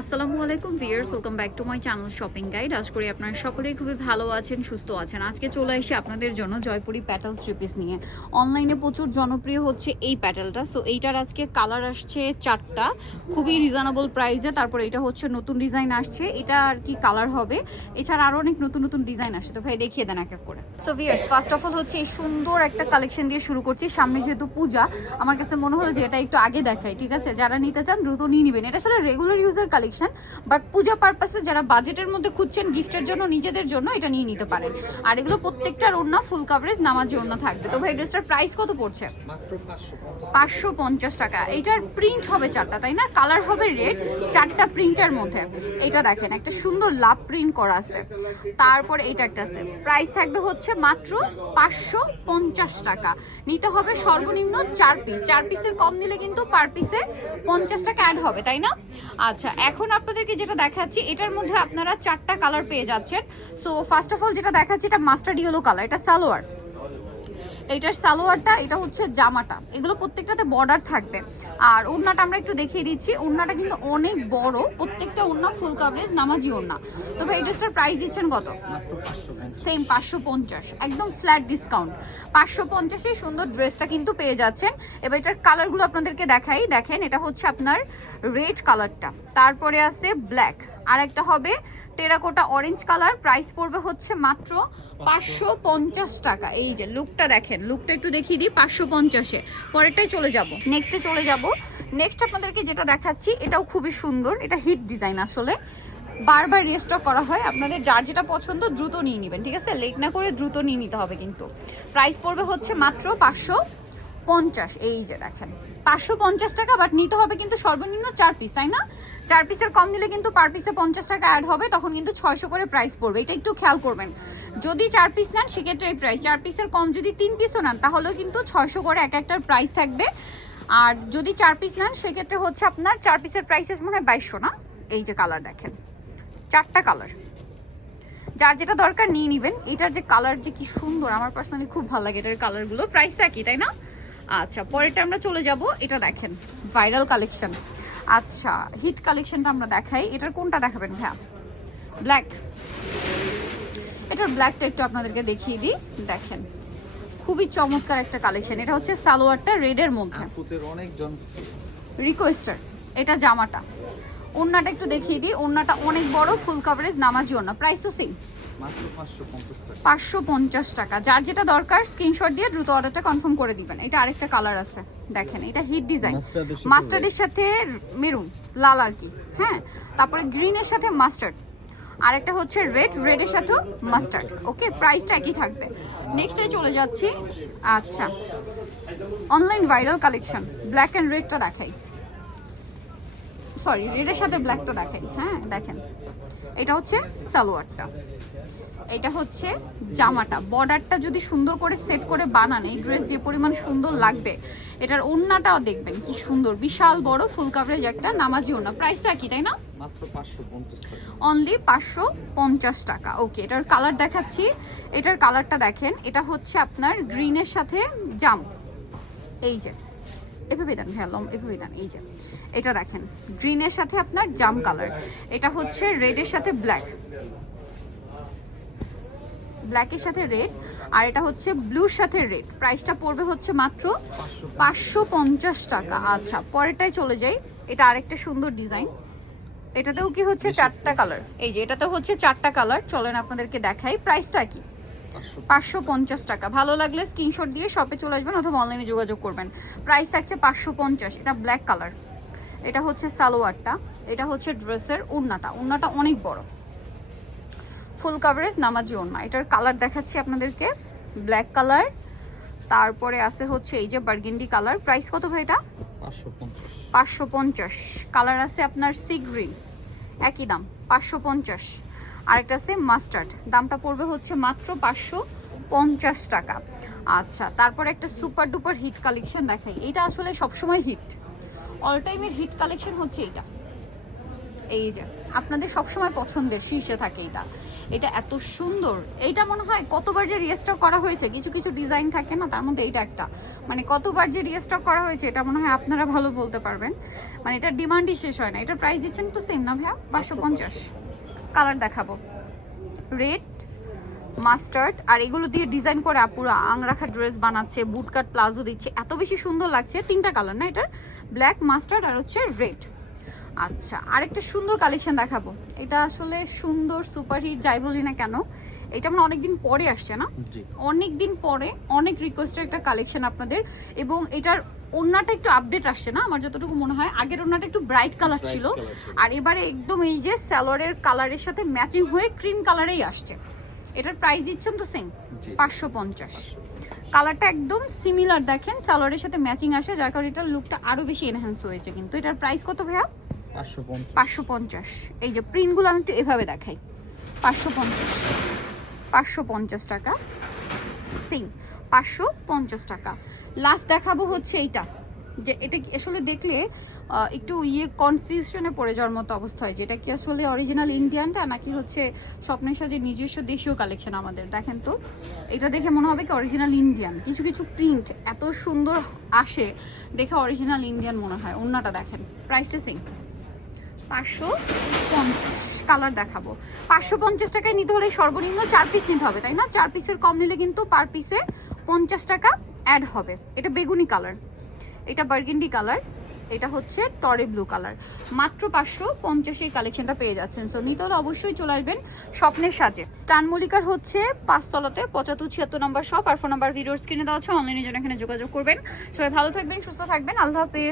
আসসালামু আলাইকুম viewers, welcome back to my channel shopping guide. আশা করি আপনারা সকলেই খুবই ভালো আছেন, সুস্থ আছেন। আজকে চলে এসে আপনাদের জন্য জয়পুরি প্যাটেল থ্রি পিস নিয়ে। অনলাইনে প্রচুর জনপ্রিয় হচ্ছে এই প্যাটেলটা। সো এইটার আজকে কালার আসছে 4টা, খুবই রিজনেবল প্রাইসে। তারপরে এটা হচ্ছে নতুন ডিজাইন আসছে, এটা আর কি কালার হবে। এছাড়া আরও অনেক নতুন নতুন ডিজাইন আসছে, তো ভাই দেখিয়ে দেন এক এক করে। So viewers, first of all হচ্ছে এই সুন্দর একটা কালেকশন দিয়ে শুরু করছি। সামনে যেহেতু পূজা, আমার কাছে মনে হলো যে এটা একটু আগে দেখাই, ঠিক আছে? যারা নিতে চান দ্রুত নিয়ে নেবেন। এটা আসলে রেগুলার ইউজের কালেকশন, বাট পূজা পারপাসে যারা বাজেটের মধ্যে খুঁজছেন গিফটের জন্য, নিজেদের জন্য, এটা নিয়ে নিতে পারেন। আর এগুলো প্রত্যেকটার ওড়না ফুল কভারেজ নামাজি ওড়না থাকবে। তো ভাই ড্রেসটার প্রাইস কত পড়ছে? মাত্র 550 টাকা। এইটার প্রিন্ট হবে 4টা, তাই না? কালার হবে রেড, 4টা প্রিন্টের মধ্যে। এটা দেখেন একটা সুন্দর লাভ প্রিন্ট করা আছে। তারপর এইটা একটা আছে, প্রাইস থাকবে হচ্ছে মাত্র 550 টাকা। নিতে হবে সর্বনিম্ন 4 পিস। 4 পিসের কম নিলে কিন্তু পার পিসে 50 টাকা অ্যাড হবে, তাই না? আচ্ছা, এখন আপনাদেরকে যেটা দেখাচ্ছি এটার মধ্যে আপনারা 4টা কালার পেয়ে যাচ্ছেন। সো ফার্স্ট অফ অল যেটা দেখাচ্ছি, এটা মাস্টার্ড ইয়েলো কালার, এটা সালোয়ার। এইটার সালোয়ারটা, এটা হচ্ছে জামাটা। এগুলো প্রত্যেকটাতে বর্ডার থাকবে। আর ওড়নাটা আমরা একটু দেখিয়ে দিচ্ছি। ওড়নাটা কিন্তু অনেক বড়, প্রত্যেকটা ওড়না ফুল কভারেজ নামাজি ওড়না। তো ভাই এই ড্রেসটার প্রাইস দিচ্ছেন কত? সেম 550, একদম ফ্ল্যাট ডিসকাউন্ট। 550-এই সুন্দর ড্রেসটা কিন্তু পেয়ে যাচ্ছেন। এবার এটার কালারগুলো আপনাদেরকে দেখাই। দেখেন, এটা হচ্ছে আপনার রেড কালারটা, তারপরে আছে ব্ল্যাক, আর একটা হবে টেরাকোটা অরেঞ্জ কালার। প্রাইস পড়বে হচ্ছে মাত্র 550 টাকা। এই যে লুকটা দেখেন, লুকটা একটু দেখিয়ে দিই। 550-এ পরেরটাই চলে যাব, নেক্সটে চলে যাব। নেক্সট আপনাদেরকে যেটা দেখাচ্ছি এটাও খুবই সুন্দর, এটা হিট ডিজাইন। আসলে বারবার রিস্টক করা হয়, আপনাদের যার যেটা পছন্দ দ্রুত নিয়ে নেবেন, ঠিক আছে? লেট না করে দ্রুত নিয়ে নিতে হবে কিন্তু। প্রাইস পড়বে হচ্ছে মাত্র 550। এই যে দেখেন 550 টাকা, বাট নিতে হবে কিন্তু সর্বনিম্ন 4 পিস, তাই না? 4 পিসের কম নিলে কিন্তু পার পিসে 50 টাকা অ্যাড হবে, তখন কিন্তু 600 করে প্রাইস পড়বে। এটা একটু খেয়াল করবেন। যদি 4 পিস নেন সেক্ষেত্রে এই প্রাইস, 4 পিসের কম যদি 3 পিসও নেন তাহলেও কিন্তু 600 করে এক একটার প্রাইস থাকবে। আর যদি 4 পিস নেন সেক্ষেত্রে হচ্ছে আপনার 4 পিসের প্রাইসেস মনে হয় 2200 না? এই যে কালার দেখেন, 4টা কালার, যার যেটা দরকার নিয়ে নেবেন। এটার যে কালার যে কি সুন্দর, আমার পার্সোনালি খুব ভালো লাগে এটার কালারগুলো। প্রাইস একই, তাই না? আচ্ছা, পরেরটা আমরা চলে যাব। এটা দেখেন ভাইরাল কালেকশন। আচ্ছা, হিট কালেকশনটা আমরা দেখাই। এটার কোনটা দেখাবেন ভাইয়া? ব্ল্যাক। এটার ব্ল্যাকটা একটু আপনাদেরকে দেখিয়ে দিই। দেখেন খুবই চমৎকার একটা কালেকশন। এটা হচ্ছে সালোয়ারটা রেডের মধ্যে, অনেক জন রিকোয়েস্টার। এটা জামাটা, ওড়নাটা একটু দেখিয়ে দিই। ওড়নাটা অনেক বড়, ফুল কভারেজ নামাজি ওড়না। প্রাইস তো সেম, মাত্র 550 টাকা। 550 টাকা। যার যেটা দরকার স্ক্রিনশট দিয়ে দ্রুত অর্ডারটা কনফার্ম করে দিবেন। এটা আরেকটা কালার আছে, দেখেন এটা হিট ডিজাইন, মাস্টার্ডের সাথে মেরুন, লাল আর কি। হ্যাঁ, তারপরে গ্রিনের সাথে মাস্টার্ড, আরেকটা হচ্ছে রেড, রেডের সাথেও মাস্টার্ড। ওকে, প্রাইসটা একই থাকবে। নেক্সটে চলে যাচ্ছি। আচ্ছা, online viral collection, black and রেডটা দেখাই। সরি, রেডের সাথে ব্ল্যাকটা দেখাই। হ্যাঁ দেখেন, এটা হচ্ছে সালোয়ারটা, এটা হচ্ছে জামাটা। বর্ডারটা যদি সুন্দর করে সেট করে বানান, এই ড্রেস যে পরিমাণ সুন্দর লাগবে। এটার ওড়নাটাও দেখবেন কি সুন্দর, বিশাল বড় ফুল কভারেজ একটা নামাজি ওড়না। প্রাইসটা কি, তাই না? মাত্র 550 টাকা। অনলি 550 টাকা। ওকে, এটার কালার দেখাচ্ছি। এটার কালারটা দেখেন, এটা হচ্ছে আপনার গ্রিনের সাথে জাম। এই যে এভাবে দেন, হ্যাঁ এভাবে দেন। এই যে এটা দেখেন গ্রিনের সাথে আপনার জাম কালার। এটা হচ্ছে রেডের সাথে ব্ল্যাক, ব্ল্যাকের সাথে রেড, আর এটা হচ্ছে ব্লুর সাথে রেড। প্রাইসটা পড়বে হচ্ছে মাত্র 550 টাকা। আচ্ছা, পরেরটায় চলে যাই। এটা আরেকটা সুন্দর ডিজাইন। এটাতেও কি হচ্ছে 4টা কালার। এই যে এটাতে হচ্ছে 4টা কালার। চলেন আপনাদেরকে দেখাই। প্রাইসটা কি? 550 টাকা। ভালো লাগলে স্ক্রিনশট দিয়ে শপে চলে আসবেন অথবা অনলাইনে যোগাযোগ করবেন। প্রাইস থাকছে 550। এটা ব্ল্যাক কালার, এটা হচ্ছে সালোয়ারটা, এটা হচ্ছে ড্রেসের ওড়নাটা। ওড়নাটা অনেক বড়, ফুল কভারেজ নামাজি ওড়না। এটার কালার দেখাচ্ছি আপনাদেরকে, ব্ল্যাক কালার, তারপরে আছে হচ্ছে এই যে বার্গেন্ডি কালার। প্রাইস কত ভাই এটা? 550। কালার আছে আপনার সি গ্রিন, একই দাম 550। আরেকটা আছে মাস্টার্ড, দামটা পড়বে হচ্ছে মাত্র 550 টাকা। আচ্ছা, তারপরে একটা সুপার ডুপার হিট কালেকশন দেখাই। এটা আসলে সবসময় হিট, অল টাইমের হিট কালেকশন হচ্ছে এইটা। এই যে আপনাদের সবসময় পছন্দের শীর্ষে থাকে এটা, এটা এত সুন্দর। এইটা মনে হয় কতবার যে রিস্টক করা হয়েছে, কিছু কিছু ডিজাইন থাকে না, তার মধ্যে এইটা একটা, মানে কতবার যে রিস্টক করা হয়েছে এটা মনে হয় আপনারা ভালো বলতে পারবেন, মানে এটা ডিমান্ডই শেষ হয় না। এটার প্রাইস দিচ্ছেন তো সেম না ভাইয়া? 550। কালার দেখাবো, রেড, মাস্টার্ড, আর এগুলো দিয়ে ডিজাইন করে আপুরা আংরাখা ড্রেস বানাচ্ছে, বুটকাট প্লাজো দিচ্ছে, এত বেশি সুন্দর লাগছে। 3টা কালার না এটার, ব্ল্যাক, মাস্টার্ড আর হচ্ছে রেড। আচ্ছা, আরেকটা সুন্দর কালেকশন দেখাবো। এটা আসলে সুন্দর সুপারহিট যাই বলি না কেন, এটা মানে অনেকদিন পরে আসছে না, জি অনেকদিন পরে, অনেক রিকোয়েস্টের একটা কালেকশন আপনাদের। এবং এটার ওড়নাটা একটু আপডেট আসছে না আমার যতটুকু মনে হয়, আগের ওড়নাটা একটু ব্রাইট কালার ছিল, আর এবারে একদম এই যে সালোয়ারের কালারের সাথে ম্যাচিং হয়ে ক্রিম কালারেই আসছে। এটার প্রাইস দিচ্ছেন তো সেম, জি 550। কালারটা একদম সিমিলার দেখেন, সালোয়ারের সাথে ম্যাচিং আসে, যার কারণে এটার লুকটা আরো বেশি এনহ্যান্স হয়েছে। কিন্তু এটার প্রাইস কত ভাইয়া? 550। 550। এই যে প্রিন্টগুলো আমি একটু এভাবে দেখাই, 550 টাকা সেম, 550 টাকা। লাস্ট দেখাবো হচ্ছে এইটা, যে এটা কি আসলে দেখলে একটু কনফিউশনে পড়ে যাওয়ার মতো অবস্থা হয়, যেটা কি আসলে অরিজিনাল ইন্ডিয়ানটা নাকি হচ্ছে স্বপ্নের সাজে নিজস্ব দেশীয় কালেকশন আমাদের। দেখেন তো, এটা দেখে মনে হবে কি অরিজিনাল ইন্ডিয়ান, কিছু কিছু প্রিন্ট এত সুন্দর আসে দেখে অরিজিনাল ইন্ডিয়ান মনে হয়। ওন্নাটা দেখেন, প্রাইসটা সেম, 550। কালার দেখাবো, 550 টাকায় নিতে হলে সর্বনিম্ন 4 পিস নিতে হবে, তাই না? 4 পিসের কম নিলে কিন্তু পার পিসে 50 টাকা অ্যাড হবে। এটা বেগুনি কালার, এটা বার্গেন্ডি কালার, এটা হচ্ছে টরে ব্লু কালার। মাত্র 550 এই কালেকশনটা পেয়ে যাচ্ছেন। সো নিতে হলে অবশ্যই চলে আসবেন স্বপ্নের সাজে, স্টান মল্লিকার হচ্ছে 5 তলাতে 7576 নম্বর শপ, আর ফোন নাম্বার ভিডিওর স্ক্রিনে দেওয়া আছে, অনলাইনে জন্য এখানে যোগাযোগ করবেন। সবাই ভালো থাকবেন, সুস্থ থাকবেন, আল্লাহ হাফেজ।